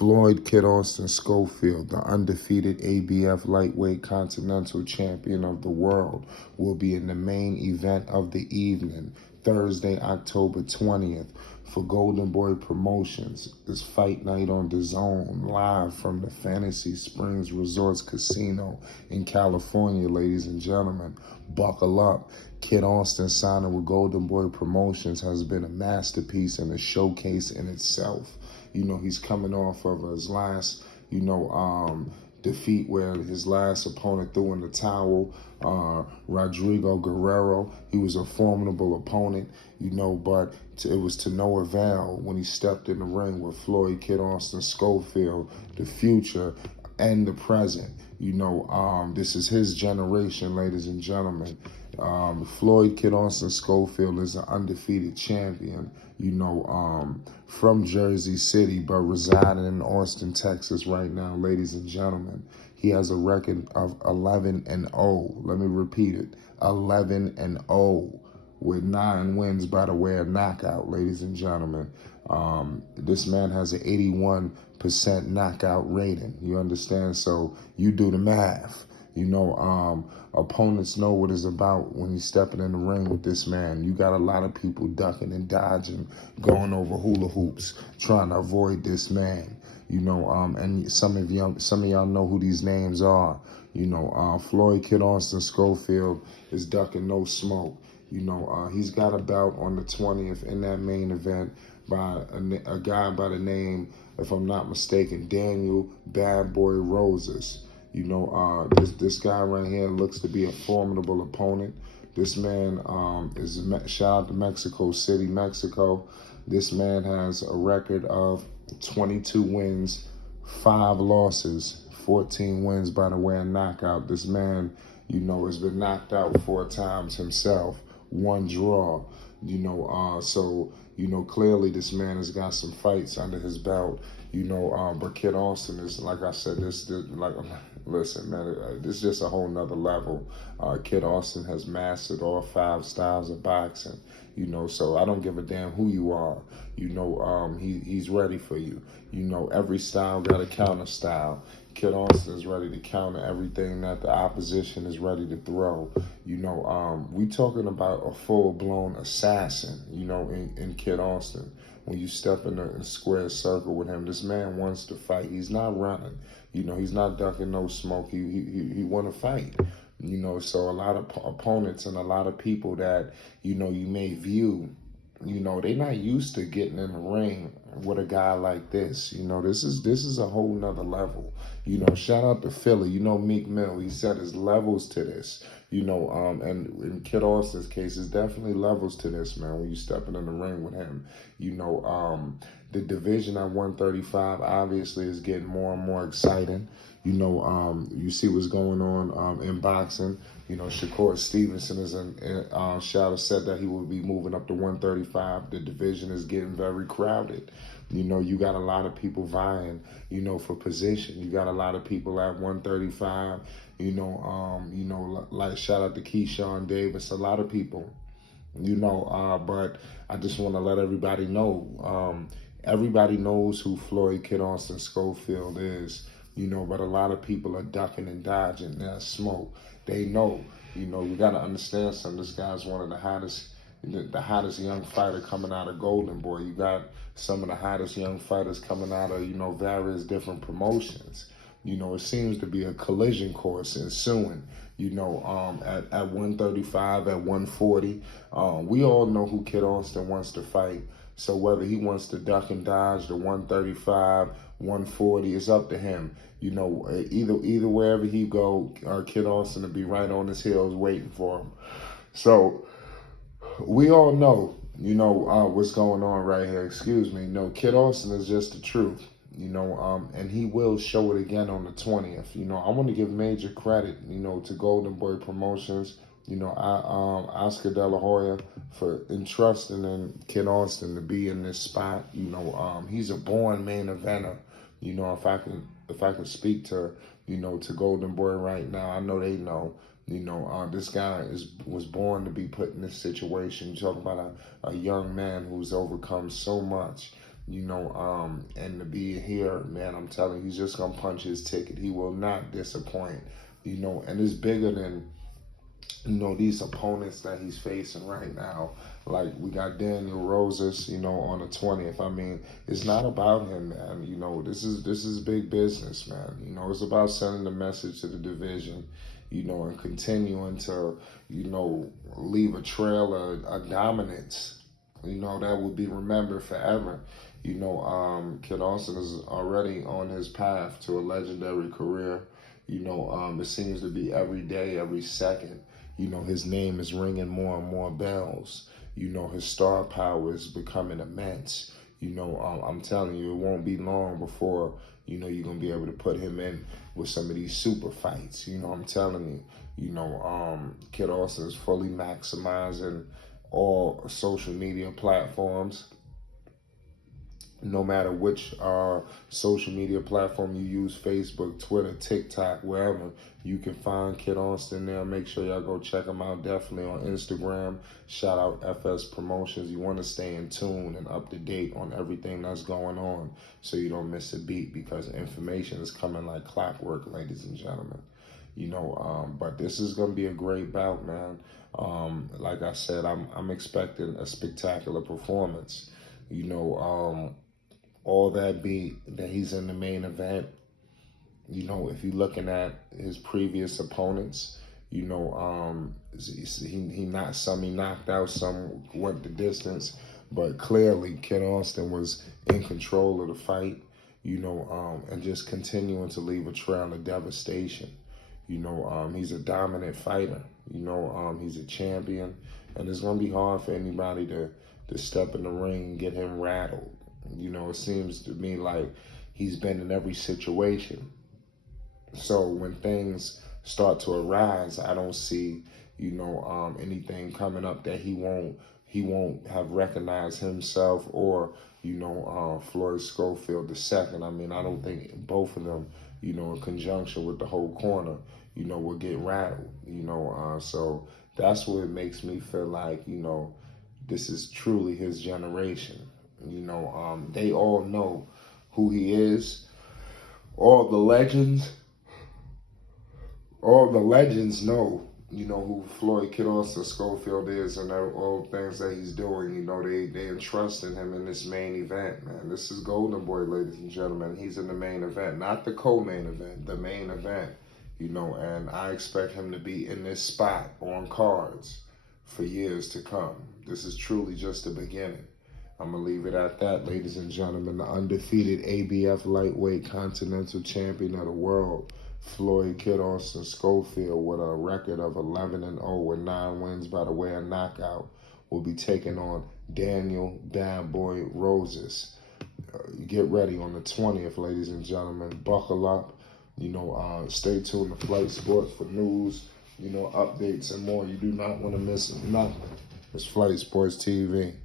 Floyd Kid Austin Schofield, the undefeated ABF lightweight continental champion of the world, will be in the main event of the evening, Thursday, October 20th, for Golden Boy Promotions. This fight night on DAZN, live from the Fantasy Springs Resorts Casino in California, ladies and gentlemen. Buckle up. Kid Austin signing with Golden Boy Promotions has been a masterpiece and a showcase in itself. You know, he's coming off of his last, defeat where his last opponent threw in the towel, Rodrigo Guerrero. He was a formidable opponent, but it was to no avail when he stepped in the ring with Floyd Kid Austin Schofield, the future and the present. This is his generation, ladies and gentlemen. Floyd Kid Austin Schofield is an undefeated champion, from Jersey City, but residing in Austin, Texas right now, ladies and gentlemen. He has a record of 11-0. Let me repeat it, 11-0. With 9 wins by the way of knockout, ladies and gentlemen. This man has an 81% knockout rating. You understand? So you do the math. Opponents know what it's about when he's stepping in the ring with this man. You got a lot of people ducking and dodging, going over hula hoops, trying to avoid this man. And some of y'all know who these names are. Floyd Kid Austin Schofield is ducking no smoke. He's got a bout on the 20th in that main event by a guy by the name, if I'm not mistaken, Daniel Bad Boy Roses. This guy right here looks to be a formidable opponent. This man is shout out to Mexico City, Mexico. This man has a record of 22 wins, 5 losses, 14 wins by the way of knockout. This man, has been knocked out 4 times himself, 1 draw. Clearly this man has got some fights under his belt. But Kid Austin is, like I said, listen, man, this is just a whole nother level. Kid Austin has mastered all 5 styles of boxing, so I don't give a damn who you are. He's ready for you. Every style got a counter style. Kid Austin is ready to counter everything that the opposition is ready to throw. We talking about a full-blown assassin, in Kid Austin. When you step in a square circle with him, this man wants to fight. He's not running. He's not ducking no smoke. He want to fight. So a lot of opponents and a lot of people that, you may view, they're not used to getting in the ring with a guy like this. This is a whole nother level. Shout out to Philly. Meek Mill, he said there's levels to this. And in Kid Austin's case, there's definitely levels to this, man, when you stepping in the ring with him. The division at 135 obviously is getting more and more exciting. You see what's going on in boxing. Shakur Stevenson is said that he will be moving up to 135. The division is getting very crowded. You got a lot of people vying, for position. You got a lot of people at 135, like shout out to Keyshawn Davis, a lot of people, but I just want to let everybody know, everybody knows who Floyd Kid Austin Schofield is, but a lot of people are ducking and dodging that smoke. They know, we got to understand something. This guy's one of the hottest young fighter coming out of Golden Boy. You got some of the hottest young fighters coming out of, various different promotions. It seems to be a collision course ensuing, at 135, at 140. We all know who Kid Austin wants to fight. So whether he wants to duck and dodge the 135, 140, it's up to him. Either wherever he go, Kid Austin will be right on his heels waiting for him. So we all know, what's going on right here. Excuse me. Kid Austin is just the truth, and he will show it again on the 20th. I want to give major credit, to Golden Boy Promotions, Oscar De La Hoya for entrusting in Kid Austin to be in this spot. He's a born main eventer. If I can speak to, to Golden Boy right now, I know they know. This guy was born to be put in this situation. You talk about a young man who's overcome so much, and to be here, man, I'm telling you, he's just gonna punch his ticket. He will not disappoint, and it's bigger than, these opponents that he's facing right now. Like, we got Daniel Roses, on the 20th. I mean, it's not about him, man. This is big business, man. It's about sending the message to the division, and continuing to, leave a trail of dominance, that will be remembered forever. Kid Austin is already on his path to a legendary career. It seems to be every day, every second. His name is ringing more and more bells. His star power is becoming immense. I'm telling you, it won't be long before, you're going to be able to put him in with some of these super fights. I'm telling you, Kid Austin is fully maximizing all social media platforms. No matter which social media platform you use, Facebook, Twitter, TikTok, wherever, you can find Kid Austin there. Make sure y'all go check him out. Definitely on Instagram. Shout out FS Promotions. You want to stay in tune and up to date on everything that's going on so you don't miss a beat, because information is coming like clockwork, ladies and gentlemen. But this is going to be a great bout, man. Like I said, I'm expecting a spectacular performance. All that be that he's in the main event. If you're looking at his previous opponents, he knocked out some, went the distance, but clearly Kid Austin was in control of the fight, and just continuing to leave a trail of devastation. He's a dominant fighter. He's a champion, and it's gonna be hard for anybody to step in the ring and get him rattled. It seems to me like he's been in every situation. So when things start to arise, I don't see, anything coming up that he won't have recognized himself, or, Floyd Schofield II. I mean, I don't think both of them, in conjunction with the whole corner, will get rattled, so that's what makes me feel like, this is truly his generation. They all know who he is. All the legends know, who Floyd Kid Austin Schofield is, and all the things that he's doing. They entrust in him in this main event, man. This is Golden Boy, ladies and gentlemen. He's in the main event, not the co-main event, the main event. And I expect him to be in this spot on cards for years to come. This is truly just the beginning. I'm going to leave it at that, ladies and gentlemen. The undefeated ABF lightweight continental champion of the world, Floyd Kid Austin Schofield, with a record of 11-0 with 9 wins by the way of knockout, will be taking on Daniel Bad Boy Roses. Get ready on the 20th, ladies and gentlemen. Buckle up. Stay tuned to Flight Sports for news, updates and more. You do not want to miss nothing. It's Flight Sports TV.